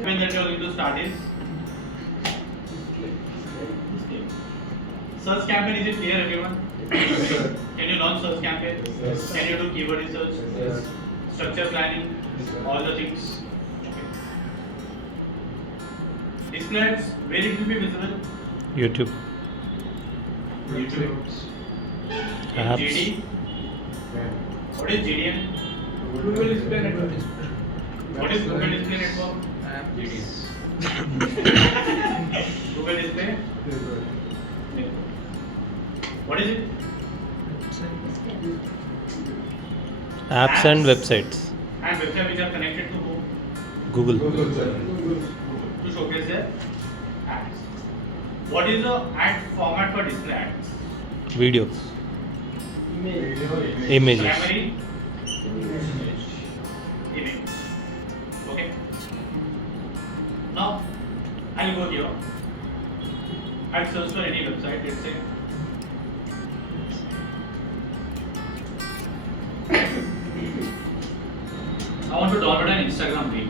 When that you are going to start is display. Search campaign, is it clear everyone? Can you launch search campaign? Yes. Can you do keyword research? Yes. Structure planning? All the things. Okay. Display ads, where it will be visible? YouTube. YouTube. Apps. GD. What is GDN? Google Display Network. What is Google Display Network? Google Display Network. What is it? Apps and websites. And website which are connected to who? Google. Google, sir. To showcase their ads. What is the ad format for display ads? Videos. Video, Images. Primary image. Okay. Now I'll go here. I'll search for any website. Let's say I want to download an Instagram reel.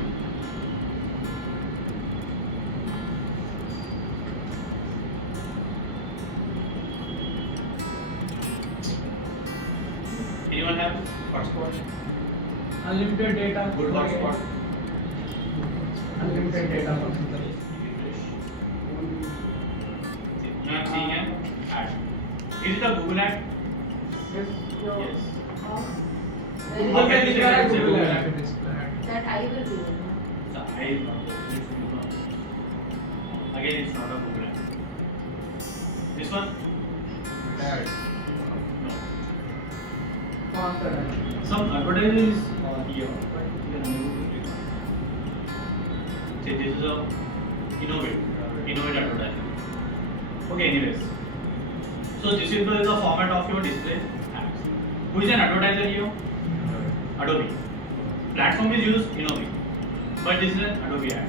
Anyone have hotspot? Unlimited data. Good hotspot. Unlimited data. Now I'm seeing an ad. Is it a Google ad? Yes. Yes. Google How can you say that it's a Google Google ad. ad? That I will do. So I is not there. It should be not. Again, it's not a Google ad. This one? Ad. No. Sponsor ad. Some advertiser is here, but we are unable to click on it. Say this is a innovate advertising. Okay, anyways. So this is the format of your display ads. Who is an advertiser here? Adobe. Platform is used Innovate, but this is an Adobe ad.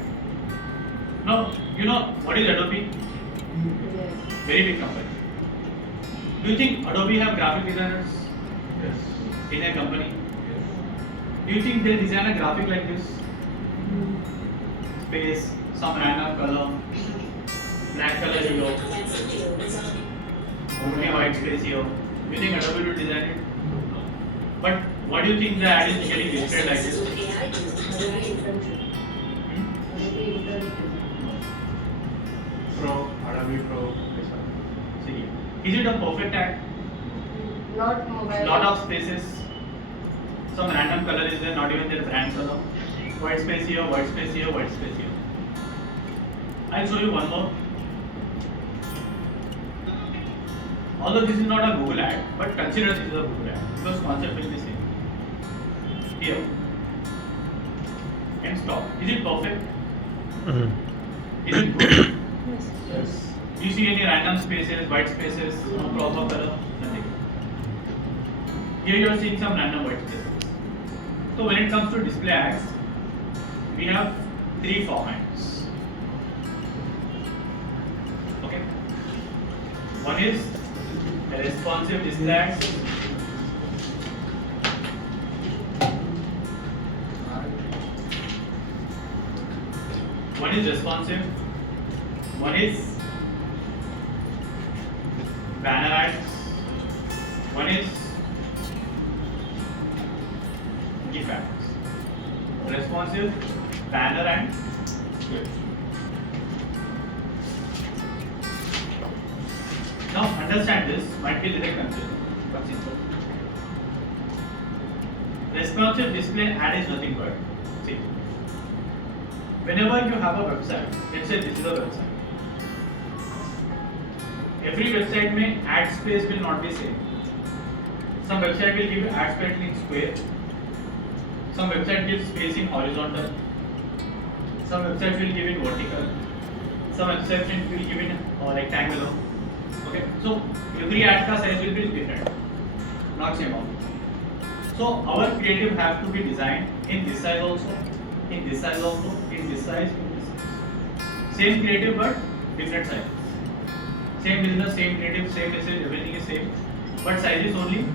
Now, you know what is Adobe? Yes. Very big company. Do you think Adobe have graphic designers Yes. in a company? Do you think they design a graphic like this? Space, some random color, black color here, only white space here. Do you think Adobe will design it? But what do you think the ad is getting displayed like this? Adobe internship. Hmm? Adobe internship. Pro, Adobe Pro. This one. See, is it a perfect ad? Not mobile. Lot of spaces, some random color is there, not even their brand color. White space here, white space here, white space here. I'll show you one more. Although this is not a Google ad, but consider this is a Google ad because concept will be same. Here and stop. Is it perfect? Mhm. Is it good? Yes. Yes. Do you see any random spaces, white spaces, no proper color? Nothing. Here you are seeing some random white spaces. So when it comes to display ads, we have three formats. Okay. One is a responsive display ads. One is responsive. One is banner ads. One is GIF ads. Responsive, banner and GIF. Now understand this, might be little confusing, but simple. Responsive display ad is nothing but, see, whenever you have a website, let's say this is a website. Every website may ad space will not be same. Some website will give you ad space in square. Some website gives spacing horizontal. Some website will give in vertical. Some website will give in rectangular. Okay, so every ad ka size will be different, not same all. So our creative have to be designed in this size also, in this size also, in this size, in this size. Same creative but different size. Same business, same creative, same message, everything is same, but size is only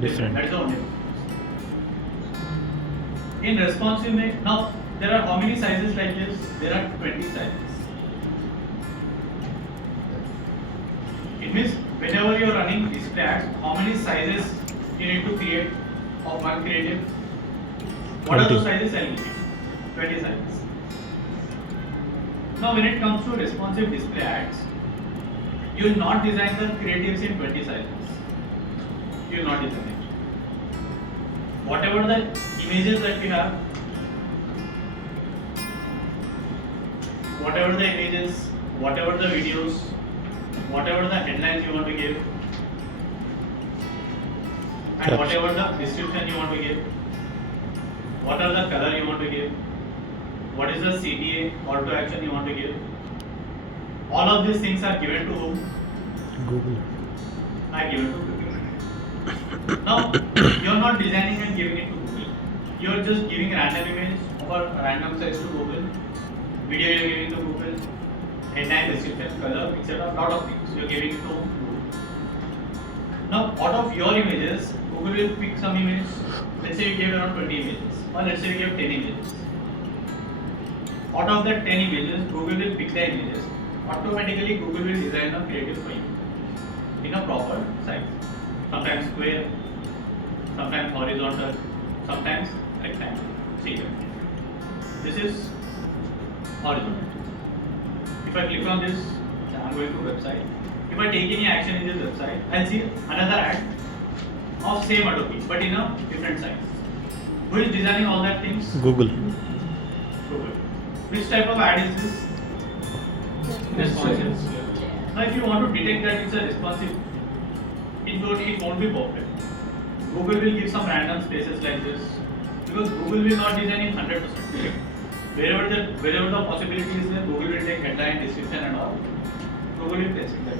Different. That is the only. In responsive, now There are how many sizes like this? There are 20 sizes. It means whenever you are running display ads, how many sizes you need to create of one creative? What are 20. those sizes? I'll give you. 20 sizes. Now when it comes to responsive display ads, you will not design the creatives in 20 sizes. You will not design it. Whatever the images that we have, whatever the images, whatever the videos, whatever the headlines you want to give, and Yes. whatever the description you want to give, what are the color you want to give, what is the CTA, call to action you want to give, all of these things are given to whom? Google. Are given to Google. Now, you are not designing and giving it to Google. You are just giving random image or random size to Google, video you are giving to Google, headline, description, color, etc. Lot of things you are giving it to Google. Now, out of your images, Google will pick some image. Let's say you gave around 20 images, or let's say you gave 10 images. Out of that 10 images, Google will pick the images. Automatically, Google will design a creative for you in a proper size. Sometimes square, sometimes horizontal, sometimes rectangle. See here. This is horizontal. If I click on this, I am going to website. If I take any action in this website, I'll see another ad of same Adobe, but in a different size. Who is designing all that things? Google. Google. Which type of ad is this? Responsive. Now, if you want to detect that it's a responsive, it won't be perfect. Google will give some random spaces like this because Google will not design in 100%. Wherever the possibility is there, Google will take headline, description, and all. Google will place it.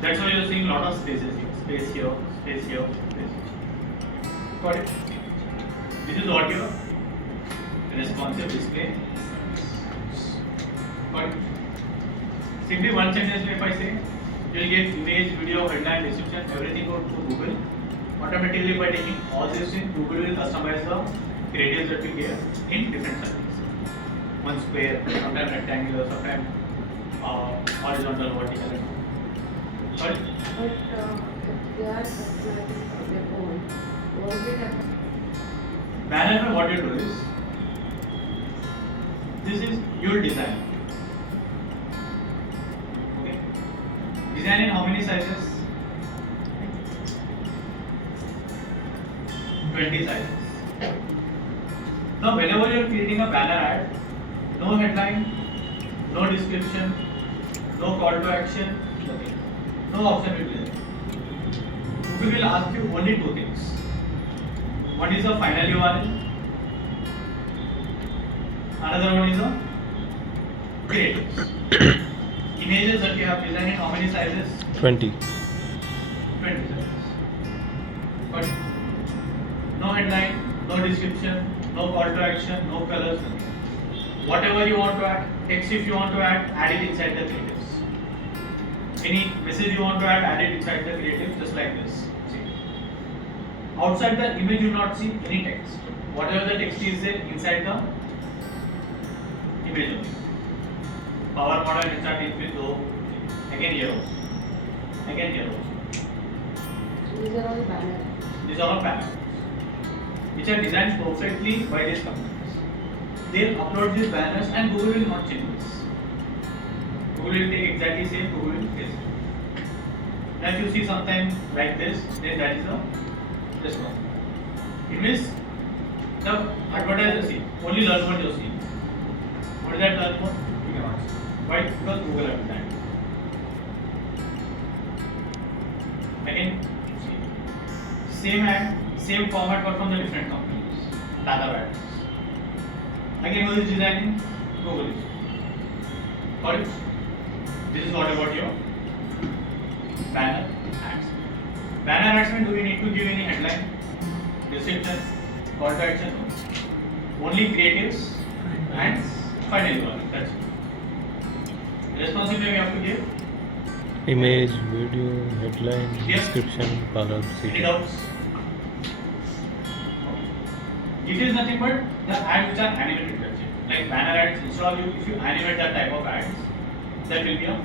That's why you're seeing a lot of spaces here. Space here, space here, space here. Got it? This is what your responsive display. Got it? Simply one sentence if I say, you will get image, video, headline, description, everything go to Google. Automatically by taking all these things, Google will customize the creatives that we give in different sizes. One square, sometimes rectangular, sometimes horizontal, vertical. Sorry? But if they are customizing for their own, won't it happen? Banner, what you do is, this is your design. Okay. Design in how many sizes? 20 sizes. Now, whenever you are creating a banner ad, no headline, no description, no call to action, nothing. No option will be there. Google will ask you only two things. One is the final URL, another one is the creatives. Images that you have designed in how many sizes? 20. 20 sizes. Got it? No headline, no description, no call to action, no colors, nothing. Whatever you want to add, text if you want to add it inside the creatives. Any message you want to add it inside the creative, just like this. See. Outside the image you will not see any text. Whatever the text is there inside the image only. Power model insert it with low. Again here also. Again here also. These are all banners. These are all panels which are designed perfectly by these companies. They'll upload these banners and Google will not change this. Google will take exactly same, Google will place it. Now if you see something like this, then that is the response. It means the advertiser see, only learn what you see. What is that learn mode? You cannot see. Why? Because Google have designed. Again, see. Same ad, same format but from the different companies. Data ads. Again, who is designing? Google is. Got it? This is what about your banner ads. Banner ads means do we need to give any headline, description, call to action? No. Only creatives and final one. That's it. Responsive we have to give. Image, video, headline, Yes. description, color, Any CTA. doubts? It is nothing but the ads which are animated. ads, instead of if you animate that type of ads, that will be a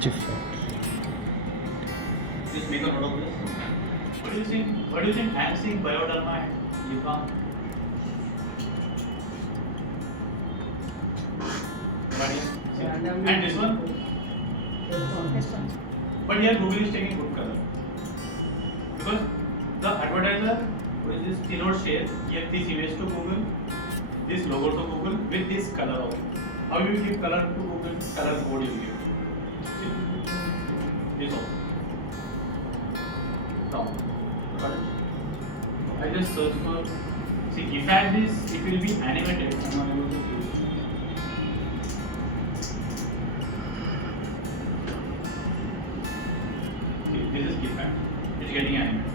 GIF. just make a note of this. What do you think? What do you think? I am seeing Bioderma and lip balm. But yeah, see. And this one. But here Google is taking good color because the advertiser with this keynote share give this image to Google, this logo to Google with this color of it. How you give color to Google? Color code you give. See, this all. Now, I just search for. See, if I have this, it will be animated. I'm not able to see it. This is keypad. It's getting animated.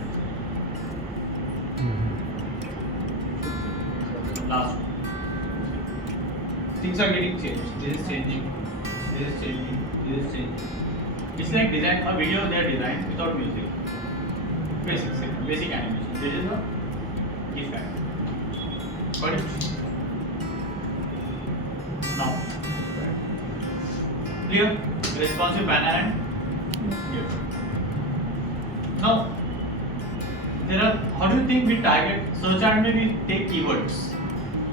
Last one. Things are getting changed. This is changing. This is changing. This is changing. It's like design a video they are designed without music. Basic animation. This is a keypad. Got it? Now. Clear? Responsive banner and here. Now, how do you think we target search ad? Maybe we take keywords.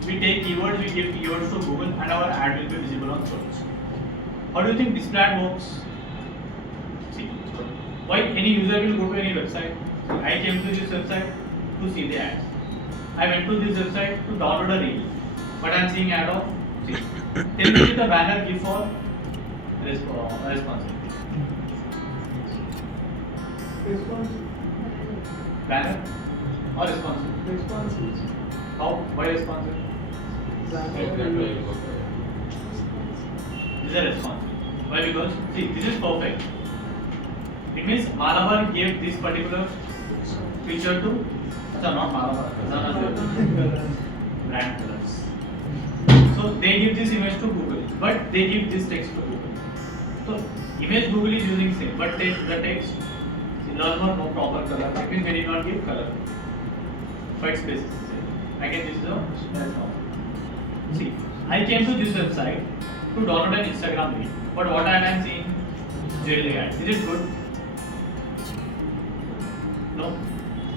We take keywords, we give keywords to Google, and our ad will be visible on search. How do you think display ad works? See, why any user will go to any website? So I came to this website to see the ads. I went to this website to download a reel, but I am seeing ad of. See, tell me the banner give for responsive. Banner or responsive? How? Why responsive? This is a responsive. Why? Because see, this is perfect. It means Malabar gave this particular feature to. Not Malabar. Brand colors. So they give this image to Google, but they give this text to Google. So image Google is using same, but the text. Normal, no proper color. It means we did not give color. White spaces. Again, this is a normal. See, I came to this website to download an Instagram reel, but what I am seeing jewelry ad. Is it good? No.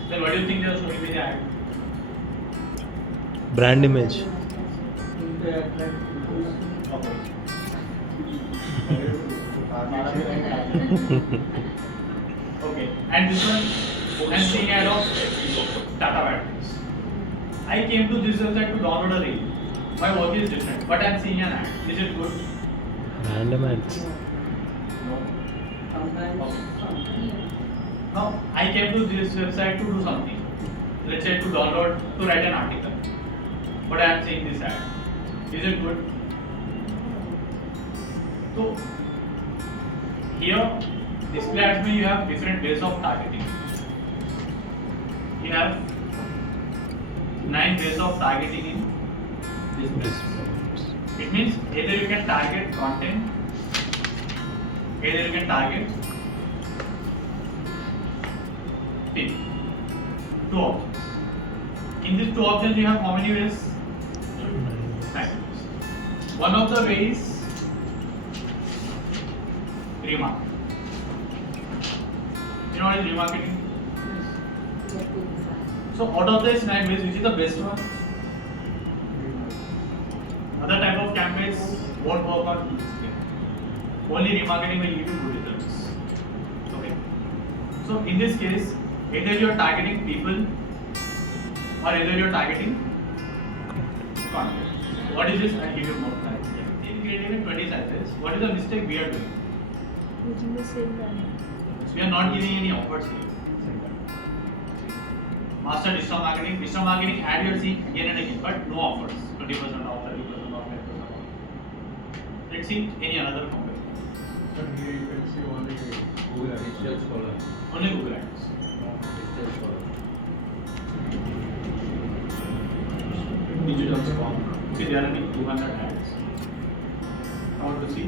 Then what do you think they are showing me the ad? Brand image. Okay, and this one, I'm seeing ad of Tata batteries. I came to this website to download a reel. My work is different, but I'm seeing an ad. Is it good? Random ads. No. Okay. Now, I came to this website to do something. Let's say to download, to write an article. But I am seeing this ad. Is it good? So, here, display ads you have different ways of targeting. You have 9 ways of targeting in display. It means either you can target content, either you can target thing. 2 options. In these 2 options you have how many ways? 9 ways. One of the ways remarketing. You know what is remarketing? So out of these 9 ways, which is the best one? Other type of campaigns won't work on display. Only remarketing will give you good results. Okay. So in this case, either you are targeting people or either you are targeting content. What is this? I'll give you more time. In creating 20 sizes, what is the mistake we are doing? Using the same banner. We are not giving any offers here. Master digital marketing ad you are seeing again and again, but no offers. 20% off, 30% off, 10% off. Let's see any another company. But here you can see only Google Ads. Only Google Ads. Digital.com. See, there are only 200 ads. I want to see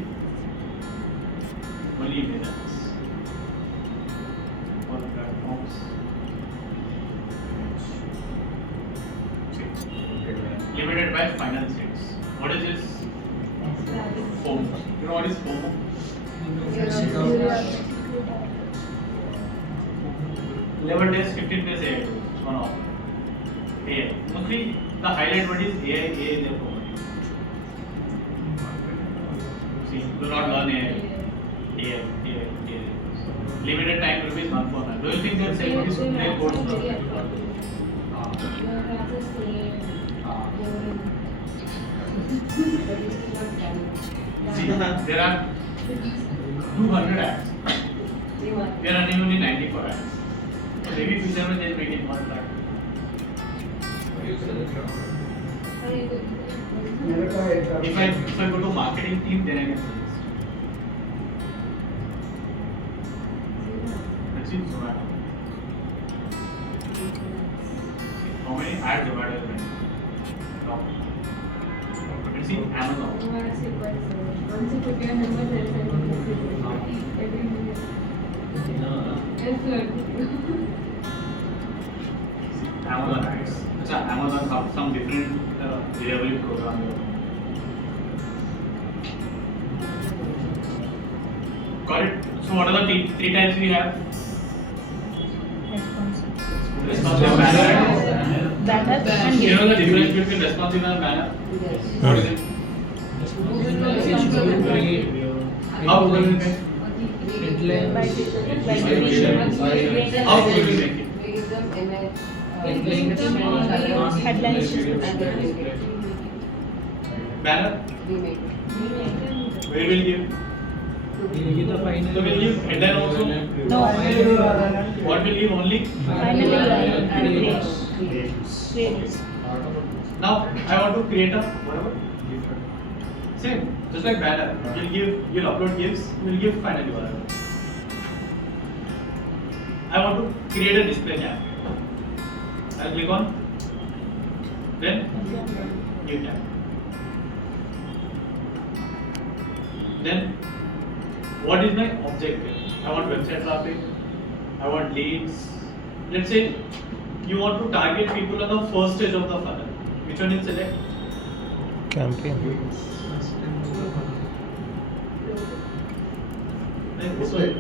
only image ads. All platforms. Limited by final states. What is this? what is FOMO? Yeah. 11 days, 15 days AI tools, one off. AI. Mostly the highlight word is AI is their promoting. See, do not learn AI. Limited time rupees 149. Do you think they will sell this plain codes? See, there are 200 ads. We are running only 94 ads. So maybe future में they'll make it more attractive. If I go to marketing team, then I can suggest. Let's see Zomato. How many ads Zomato is running? Top. Let's see Amazon. Once you prepare number, every minute. Amazon ads. अच्छा Amazon have some different delivery program. Got it? So what are the three types we have? Responsive banner. You know the difference between responsive and banner? What is it? How Google will make? How Google will make it? Headlines. Banner? Where will give? So will give headline also? No. What will give only? Finally, Now I want to create a whatever. Same, just like banner. You'll upload GIFs, you'll give finally whatever. I want to create a display tab. I'll click on, then new tab. Then what is my objective? I want website traffic, I want leads. Let's say you want to target people on the first stage of the funnel. Which one you select? Campaign.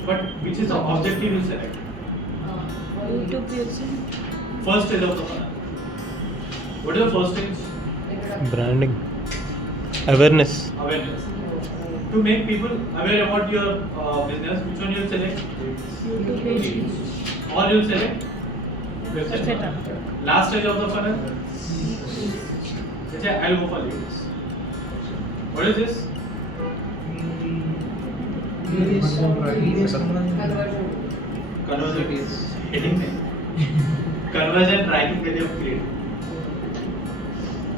But which is the objective you select? YouTube using. First stage of the funnel. What is the first stage? Branding. Awareness. Awareness. To make people aware about your business, which one you will select? YouTube page. Or you will select? Website. Last stage of the funnel? Let's say I'll go for leads. What is this? Conversion is heading name. Conversion tracking that you have created.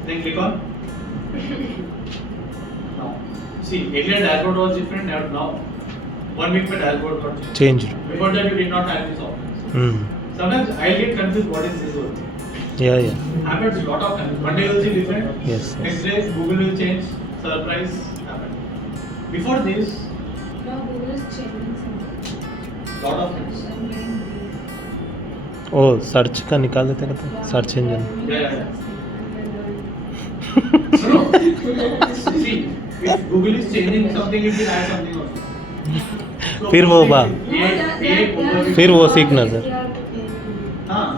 Then click on. Now, see, earlier dashboard was different. Now, 1 week my dashboard got changed. Changed. Before that, you did not have this option. Sometimes I get confused. What is this word? Yeah. Happens a lot of times. One day you will see different. Yes. Next day Google will change. Surprise happen. Before this, Now Google is changing something. lot of things. ओ search का निकाल देते रहते search engine Yeah. No. See, if Google is changing something, it will add something also. So फिर वो बा ये फिर वो सीखना सर हाँ.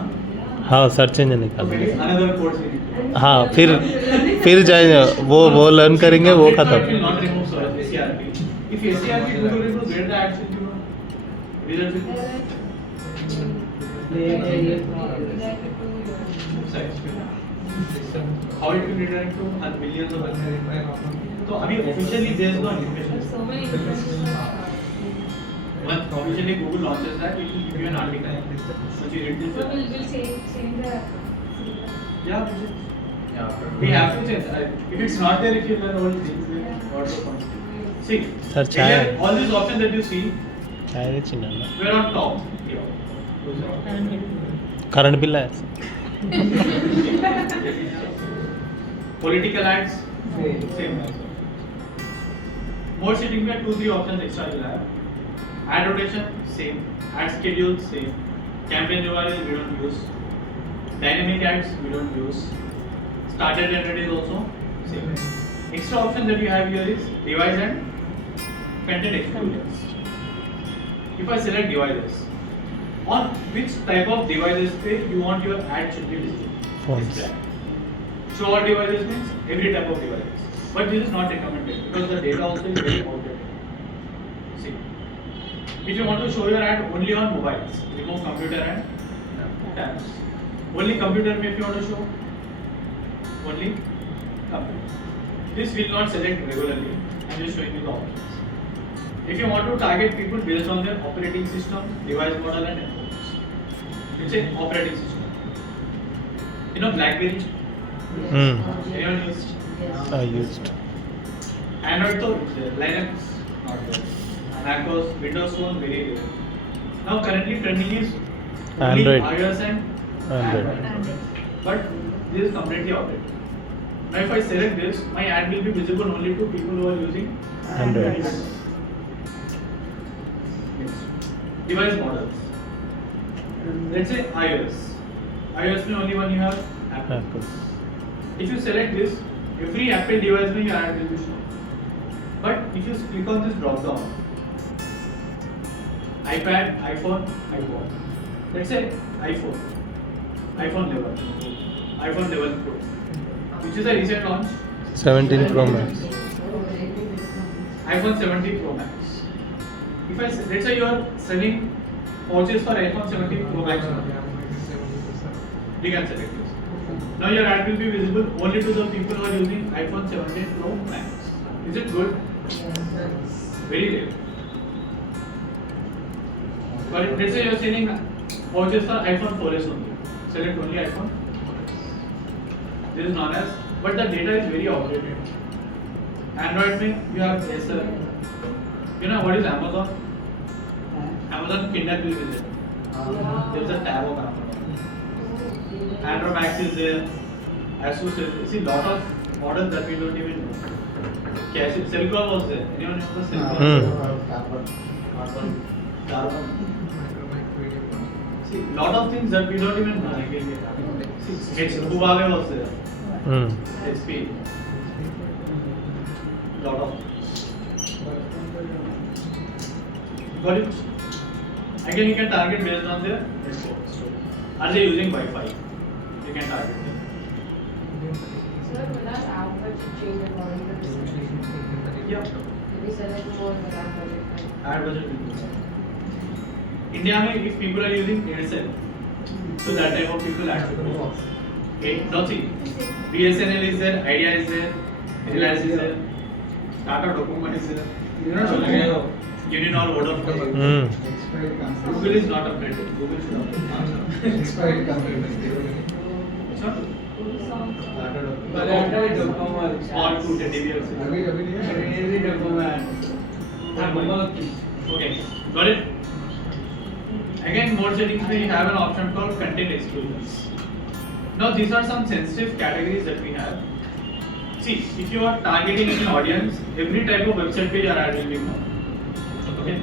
हाँ सर्च इंजन निकाल Okay, देंगे another course. हाँ फिर जाए वो लर्न करेंगे वो It will खत्म not remove SERP. If SERP Google will get the ads will results will how it will redirect to millions of so अभी officially there is no information. So many different. Once officially Google launches that, it will give you an article. Once you read this, So we'll change the. yeah, we have to change. If it's not there, if you learn old things, then what's the point? See, Search earlier, है। all these options that you see అదే చిన్న were on top. Here. Current bill Political ads, same. More setting में 2-3 options extra will have. Ad rotation, same. Ad schedule, same. Campaign URL we don't use. Dynamic ads we don't use. Started and ready is also same. Extra option that you have here is revise and content exclusions. If I select devices, on which type of devices you want your ad should be visible? Phones. Display. So all devices means every type of devices. But this is not recommended because the data also is very outdated. See, if you want to show your ad only on mobiles, remove computer and tabs. Only computer if you want to show, only computer. This will not select regularly. I am just showing you the options. If you want to target people based on their operating system, device model and networks, it's an operating system. You know BlackBerry? Anyone used? Yes. I used. Android though, Linux, not there. MacOS, Windows Phone, very rare. Now currently trending is only Android. iOS and Android. But this is completely outdated. Now if I select this, my ad will be visible only to people who are using Android. Device models. Let's say iOS. iOS में only one you have Apple. Apple. If you select this, every Apple device में your ad will be shown. But if you click on this drop down, iPad, iPhone, iPhone. Let's say iPhone, iPhone 11, iPhone 11 Pro, which is a recent launch. 17 Pro Max. iPhone 17 Pro Max. If I let's say you are selling pouches for iPhone 17 Pro Max, you can select this. Now your ad will be visible only to the people who are using iPhone 17 Pro Max. Is it good? Very rare. But let's say you are selling pouches for iPhone 4S only. Select only iPhone. This is known as, but the data is very outdated. Android में you have Acer. You know what is Amazon? Amazon Kindle will be there. There is a tab of Amazon. Android Max is there. Asus is there. See, lot of models that we don't even know. Casio, Cellcom was there. Anyone know the Cellcom? See, lot of things that we don't even know. See, Huawei was there. HP. Lot of. Got it? Again, you can target based on their networks. Are they using Wi-Fi? You can target them. Sir, will our ad budget change according to this? Yeah. If we select more, the ad budget. Ad budget will be there. India में if people are using Aircel, so that type of people ad should go. Okay, now see, BSNL is there, Idea is there, Reliance is there, Tata Docomo is there. You know, Uninor, Vodafone. Google is not updated. Google should update. Expired company. It's not. Docomo. Small to teddy bears. Okay, got it? Again, more settings we have an option called content exclusions. Now these are some sensitive categories that we have. See, if you are targeting an audience, every type of website page your ad will be more. Okay.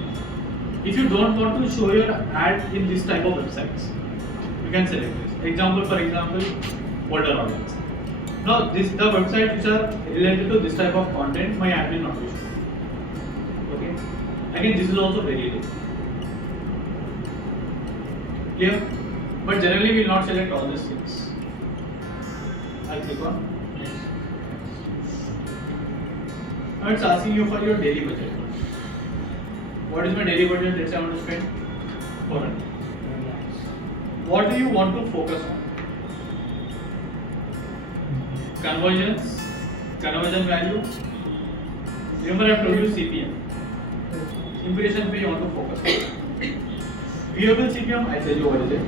If you don't want to show your ad in this type of websites, you can select this. Example, for example, older audience. Now, the websites which are related to this type of content, my ad will not be shown. Okay. Again, this is also very rare. Clear? But generally, we will not select all these things. I'll click on next. Now it's asking you for your daily budget. What is my daily budget? Let's say I want to spend 400. What do you want to focus on? Conversions, conversion value. Remember I have told you CPM. Impression पे you want to focus on. Viewable CPM, I tell you what is it.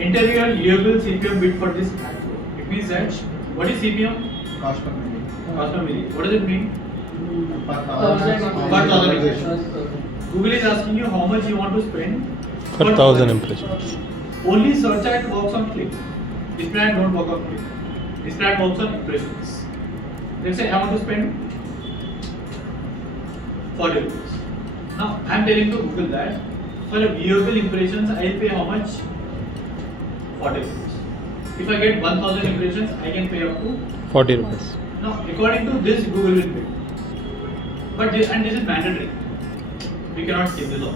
Enter your viewable CPM bid for this ad. It means that what is CPM? Cost per minute. Cost per minute. What does it mean? Per thousand. Per thousand impressions. Google is asking you how much you want to spend For 1,000 impressions. Only search ad works on click. Display ad don't work on click. Display ad works on impressions. Let's say I want to spend 40 rupees. Now I am telling to Google that for a viewable impressions I will pay how much? 40 rupees. If I get 1000 impressions, I can pay up to 40 rupees. now according to this Google will pay. But this is mandatory. We cannot skip this off.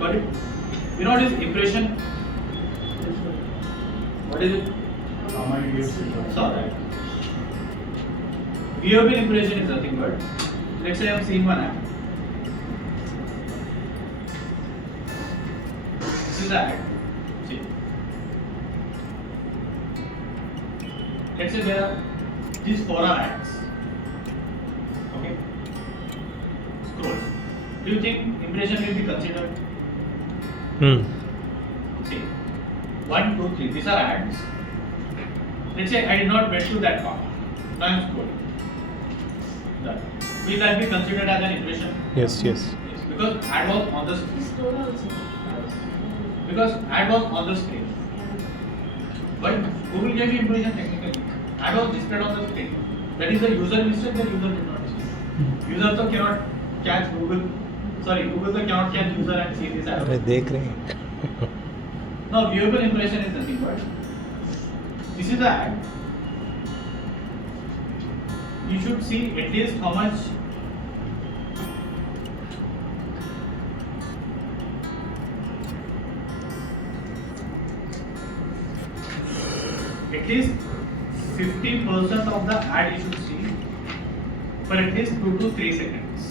Got it? You know what is impression? What is it? How many views you got? Sorry. Viewable impression is nothing but, let's say I am seeing one ad. This is the ad. See. Let's say there are these 4 are ads. Okay. Scroll. Do you think impression will be considered? See. 1, 2, 3. These are ads. Let's say I did not get to that part. Now I am scrolling. That. Will that be considered as an impression? Yes. Yes. Because ad was on the screen. This door also. Because ad was on the screen. But Google gave me impression technically. Ad was displayed on the screen. That is the user mistake, the user did not see. User so cannot catch Google. Sorry, Google so cannot catch user and see this ad. अरे देख रहे हैं. Now viewable impression is nothing but this is the ad. You should see at least how much at least 50% of the ad you should see for at least 2 to 3 seconds.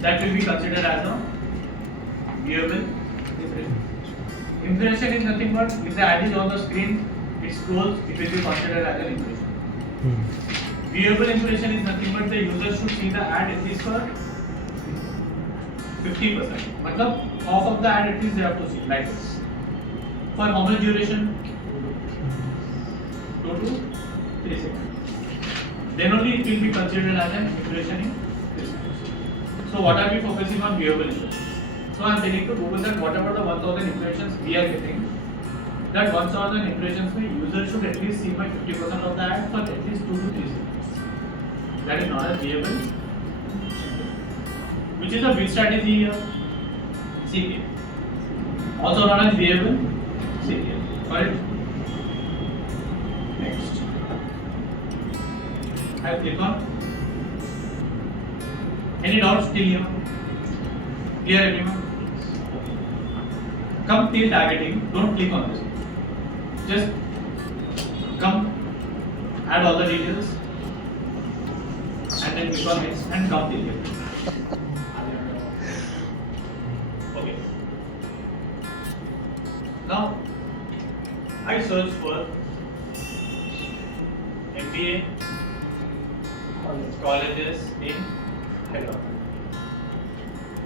That will be considered as a viewable impression. Impression is nothing but if the ad is on the screen, it scrolls, it will be considered as an impression. Viewable impression is nothing but the user should see the ad at least for 50%. मतलब half of the ad at least they have to see like this. For how much duration? 2 to 3 seconds. Then only it will be considered as an impression in this case. So what are we focusing on? Viewable impressions. So I am telling to Google that whatever the 1000 impressions we are getting, that 1000 impressions में user should at least see my 50% of the ad for at least 2 to 3 seconds. That is not a viewable. Which is a big strategy here? CPM. Also known as viewable CPM. Correct? Next. I click on. Any doubts till here? Clear everyone? Come till targeting. Don't click on this. Just come, add all the details, and then click on next and come till here. Okay. Now I search for MBA colleges in Hyderabad.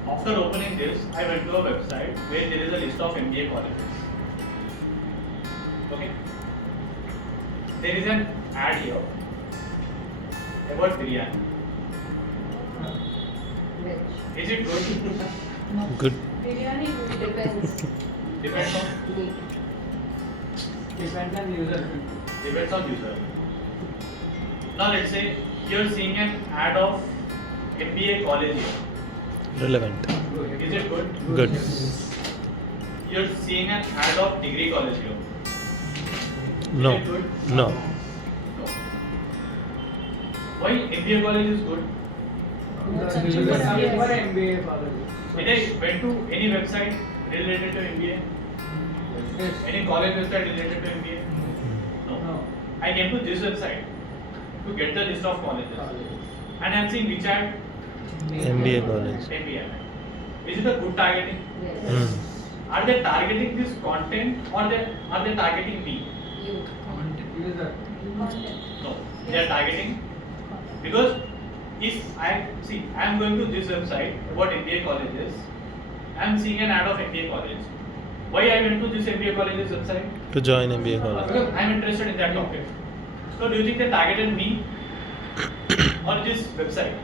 After opening this, I went to a website where there is a list of MBA colleges. Okay. There is an ad here about biryani. Which? Is it good? Good. Biryani depends. Depends on Need. Depends on user. depends on user. Now let's say you're seeing an ad of MBA college here. Relevant. Is it good? Good. You're seeing an ad of degree college here. No. Is it good? No. No. Why MBA college is good? That's actually for MBA. MBA college. Did I went to any website related to MBA? Yes. Any college website related to MBA? No. No. I came to this website to get the list of colleges. And I'm seeing which ad? MBA college. MBA. Is it a good targeting? Yes. Are they targeting this content or are they targeting me? You. User. Content. No. They are targeting because if I am going to this website about MBA colleges, I am seeing an ad of MBA college. Why I went to this MBA colleges website? To join MBA college. Because I am interested in that topic. So do you think they targeted me or this website?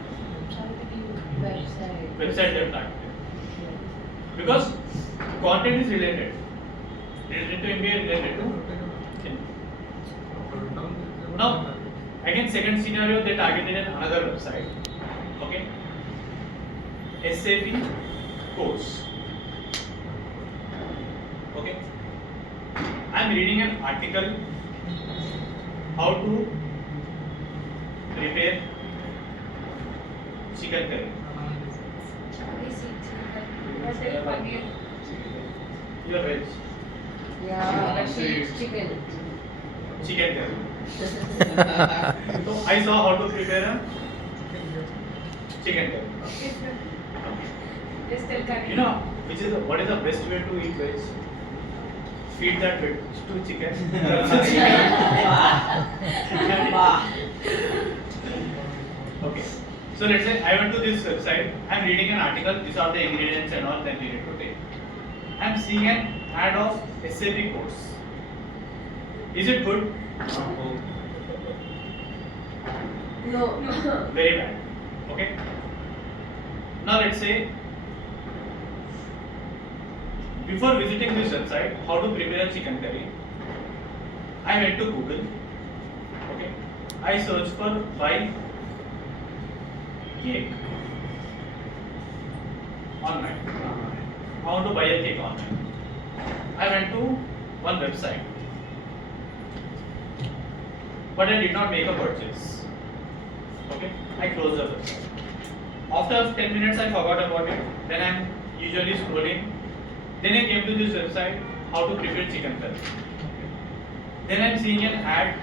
Website. Website they have targeted. Because content is related. Related to MBA, related to now, again, second scenario, they targeted in another website. Okay. SAP course. Okay. I am reading an article how to prepare prepare chicken curry. You are veg. Yeah, but she eats chicken. Chicken curry. So I saw how to prepare a chicken curry. Just tell curry. You know what is the best way to eat veg? Feed that veg to chicken. Okay. So let's say I went to this website. I'm reading an article. These are the ingredients and all that we need to take. I'm seeing an ad of SAP course. Is it good? No. Very bad. Okay. Now let's say before visiting this website, how to prepare a chicken curry, I went to Google. Okay. I searched for buy cake online. I want to buy a cake online. I went to one website, but I did not make a purchase. Okay, I closed the website. After 10 minutes, I forgot about it. Then I'm usually scrolling. Then I came to this website, how to prepare chicken curry. Then I'm seeing an ad.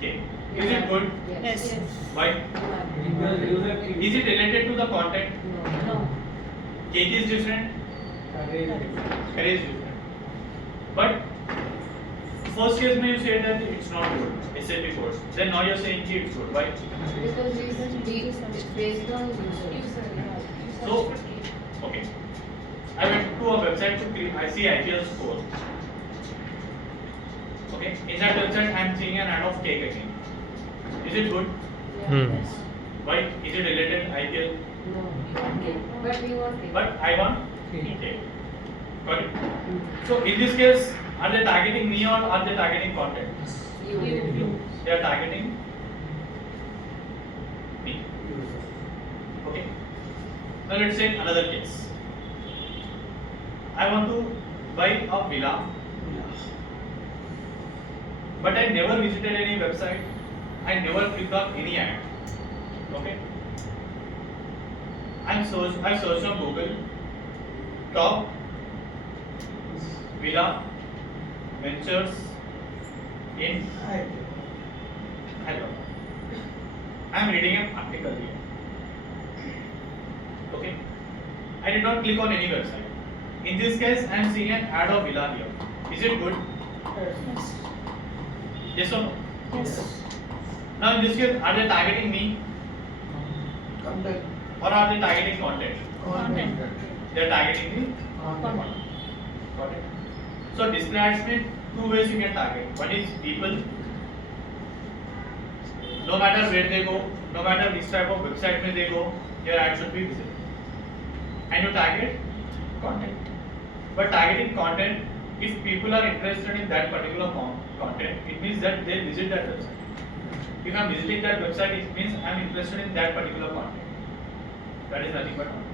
Cake. Is it good? Yes. Why? Is it related to the content? No. Cake is different, curry is different. But first case you say that it's not good, SAP course. Then now you're saying it's good. Why? Because it's based on user. So, okay. I went to a website to I see IPL score. Okay. In that website, I'm seeing an ad of cake again. Is it good? Hmm. Why? Is it related IPL? No. But you want it. But I want cake. Got it? So in this case, are they targeting me or are they targeting content? You. They are targeting me. Okay. Now let's say another case. I want to buy a villa, but I never visited any website. I never clicked on any ad. Okay. I searched on Google top villa ventures in Hyderabad. I am reading an article here. Okay. I did not click on any website. In this case, I am seeing an ad of villa here. Is it good? Yes or no? Yes. Now in this case, are they targeting me Content. or are they targeting content? Content. They are targeting the content. Got it? So display ads mean two ways you can target. One is people. No matter where they go, no matter which type of website may they go, your ad should be visible. And you target content. But targeting content, if people are interested in that particular content, it means that they visit that website. If I am visiting that website, it means I am interested in that particular content. That is nothing but content.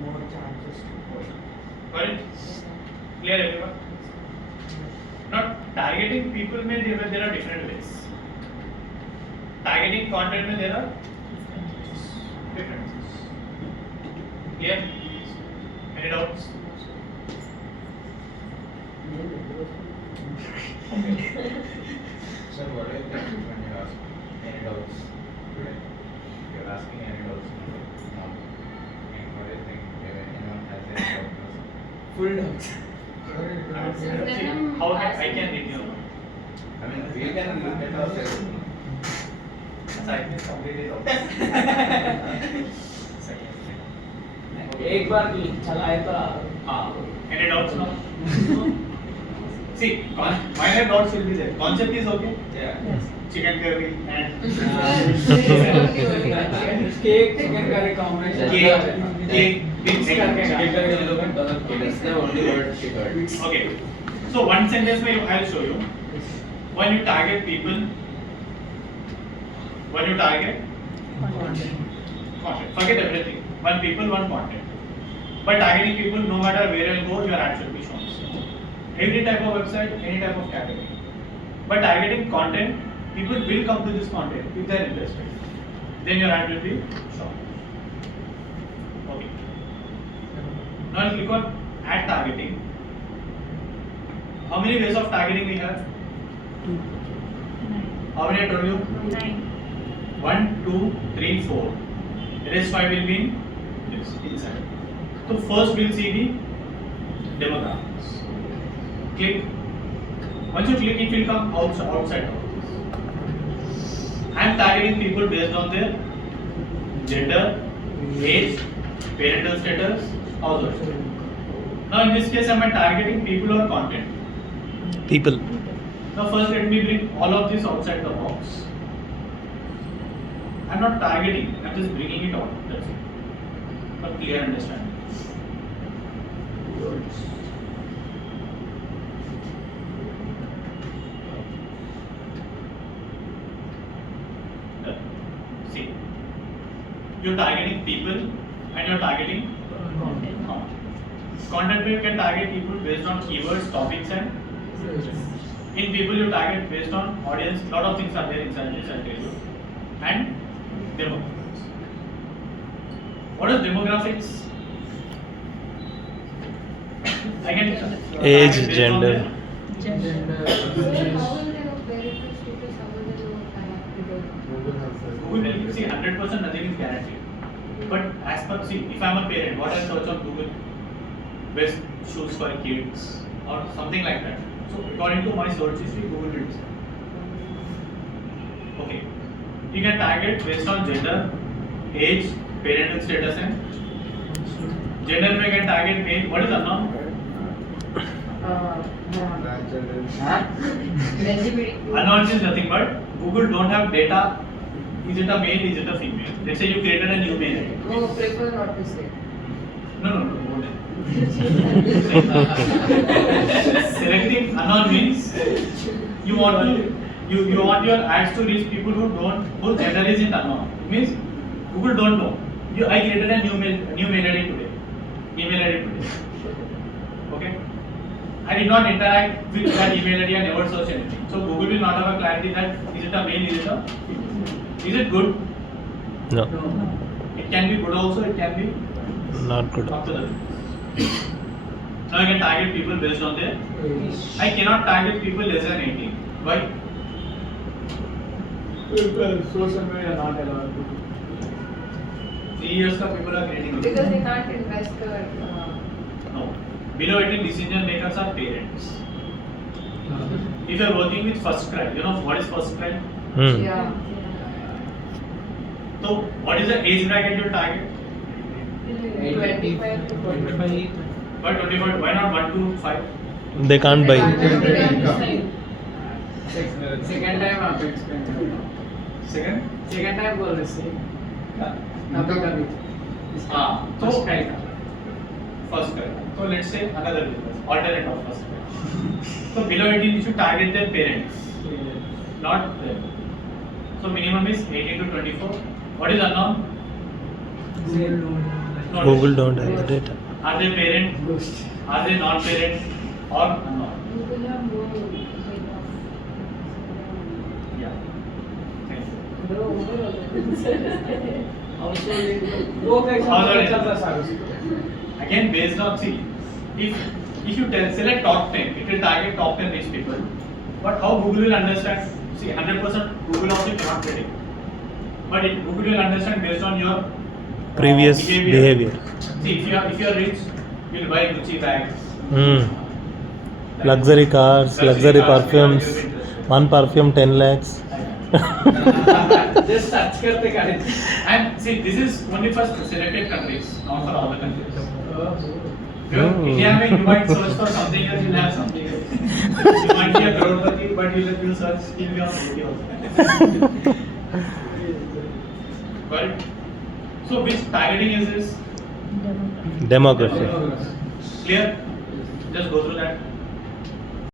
More chances to push. Got it? Clear everyone? Now targeting people may there are different ways. Targeting content may there are different ways. Clear? Any doubts? Sir, what do you think when you ask any doubts today? You're asking any doubts now. And what do you think if anyone has any doubts? Full doubts. See, how I can read your mind. I mean, we can look at ourselves. Aside, completely doubts. एक बार चलाए तो Any doubts now? See, minor doubts will be there. Concept is okay. Yeah. Chicken curry and cake chicken curry combination cake with Mix करके chicken खाते हैं। That's the only word she heard. Okay. So one sentence I will show you. When you target people, when you target content. Forget everything. One people, one content. By targeting people, no matter where you go, your ad should be shown. Every type of website, any type of category. By targeting content, people will come to this content if they are interested. Then your ad will be shown. Okay. Now click on ad targeting. How many ways of targeting we have? How many I told you? 1, 2, 3, 4. Rest 5 will be in this inside. So first we'll see the demographics. Click. Once you click, it will come outside of this. I am targeting people based on their gender, age, parental status, household. Now in this case, I am targeting people or content. People. Now first let me bring all of this outside the box. I am not targeting, I am just bringing it out. That's it. For clear understanding. See, you're targeting people and you're targeting content. Content you can target people based on keywords, topics, and in people you target based on audience. Lot of things are there inside this, I'll tell you. And demographics. What is demographics? Again, Age, target based on gender. their- So how will they know parental status? How will they know Google will see 100% nothing is guaranteed. But as per, see, if I am a parent, what I search on Google, best shoes for kids or something like that. So according to my search history, Google will decide. Okay, you can target based on gender, age, parental status, and gender. You can target male. What is unknown? Unknown is nothing but Google don't have data. Is it a male? Is it a female? Let's say you created a new male. No, prefer not to say. No. Selecting unknown means you want your ads to reach people whose gender is unknown. It means Google don't know. I created a new mail ID today. Email ID today. Okay. I did not interact with that email ID. I never searched anything. So Google will not have a clarity that is it a male, is it a female. Is it good? No, It can be good also. It can be not good. up to the. Now I can target people based on their. I cannot target people less than 18. Why? Social media not allowed. 3 years ka people are creating. Because they can't invest No. Below 18 decision makers are parents. If you are working with first cry, you know what is first cry? yeah. So what is the age bracket you target? 25 to 45. Why 25? Why not 1 to 5? They can't buy. Second time आप explain करो. Second? Second time बोल रहे थे. कभी. हाँ. तो So cry का. first cry. So let's say another business, alternate of first cry. So below 18 you should target their parents, not them. So minimum is 18 to 24. What is unknown? Not Google don't have the data. Are they parent? Are they non-parent or unknown? Google have more data. Yeah. Thank you. Bro, overall. वो कैसा Household चलता income. सारा. Again, based on see, if you select top 10, it will target top 10 rich people. But how Google will understand? See, 100% Google also cannot predict. But Google will understand based on your Previous behavior. See, if you are rich, you'll buy Gucci bags. Luxury cars, luxury cars, perfumes. you'll be interested. One perfume 10 lakhs. Just search करते करें. And see, this is only for selected countries, not for all the countries. India में you might search for something else, you'll have something else. You might be a crorepati, but you'll search in your video. Got it? So which targeting is this? Demography. Clear? Just go through that.